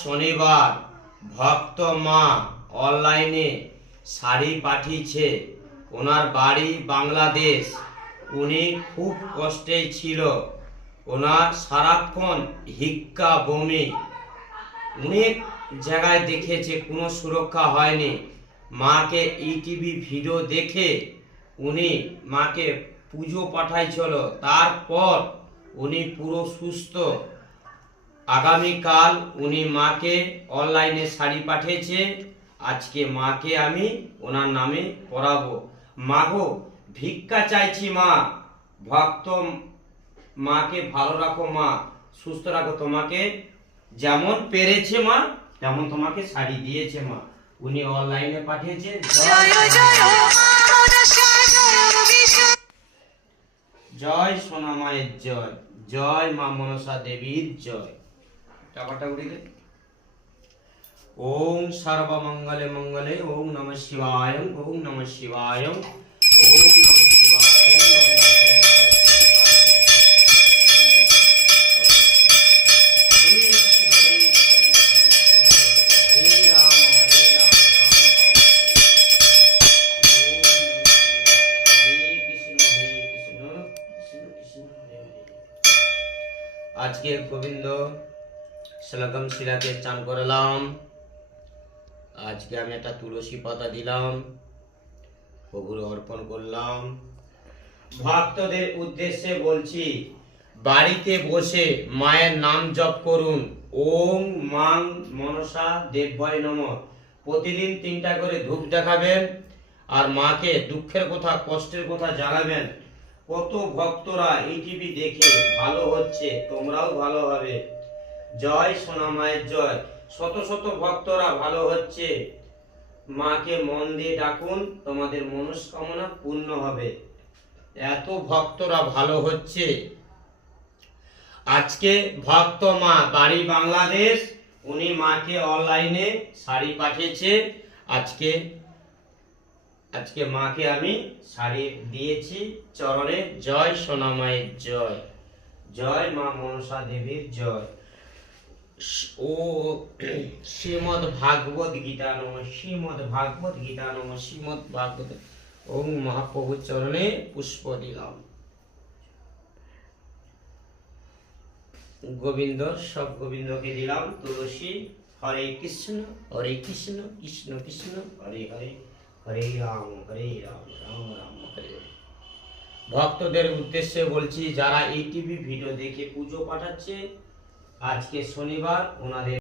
শনিবার ভক্ত মা অনলাইনে শাড়ি পাঠিয়েছে ওনার বাড়ি বাংলাদেশ। উনি খুব কষ্টে ছিল। ওনার সারাক্ষণ হিক্কা বমি। অনেক জায়গায় দেখেছে, কোনো সুরক্ষা হয়নি। মাকে ইটিভি ভিডিও দেখে উনি মাকে পুজো পাঠাইছিল। তারপর উনি পুরো সুস্থ। আগামীকাল উনি মাকে অনলাইনে শাড়ি পাঠিয়েছে। আজকে মাকে আমি ওনার নামে পড়াবো মাগো ভিক্ষা চাইছি মা। ভক্ত মাকে ভালো রাখো মা সুস্থ রাখো তোমাকে। যেমন পেরেছে মা তেমন তোমাকে শাড়ি দিয়েছে মা। উনি অনলাইনে পাঠিয়েছে। জয় সোনা মায়ের জয়। জয় মা মনসা দেবীর জয়। টাকাটা উড়ে দে ওম সর্বমঙ্গলে মঙ্গলে ওম নম শিবায় ওম নম শিবায় ওম নম শিবায় ওম নম আজকে গোবিন্দ সেরকম শিলাকে চান করালাম। আজকে আমি একটা তুলসী পাতা দিলাম, প্রভুর অর্পণ করলাম। ভক্তদের উদ্দেশ্যে বলছি, বাড়িতে বসে মায়ের নাম জপ করুন। ওম মাং মনসা দেবভয় নম। প্রতিদিন তিনটা করে ধূপ দেখাবেন আর মাকে দুঃখের কথা, কষ্টের কথা জানাবেন। কত ভক্তরা এই টিভি দেখে ভালো হচ্ছে, তোমরাও ভালো হবে। জয় সোনা মায়ের জয়। শত শত ভক্তরা ভালো হচ্ছে। মাকে মন দিয়ে ডাকুন, তোমাদের মনস্কামনা পূর্ণ হবে। এত ভক্তরা ভালো হচ্ছে। আজকে ভক্ত মা বাড়ি বাংলাদেশ, উনি মাকে অনলাইনে শাড়ি পাঠিয়েছে। আজকে আজকে মাকে আমি শাড়ি দিয়েছি চরণে। জয় সোনা মায়ের জয়। জয় মা মনসা দেবীর জয়। ও শ্রীমদ ভাগবত গীতা নম শ্রীমদ ভাগবত গীতা নম শ্রীমদ ভাগবত ওম মহাপ্রভুর চরণে পুষ্প দিলাম গোবিন্দ সব গোবিন্দকে দিলাম তুলসী হরে কৃষ্ণ হরে কৃষ্ণ কৃষ্ণ কৃষ্ণ হরে হরে হরে রাম হরে রাম রাম রাম হরে। ভক্তদের উদ্দেশ্যে বলছি, যারা এই টিভি ভিডিও দেখে পুজো পাঠাচ্ছে আজকে শনিবার ওনাদের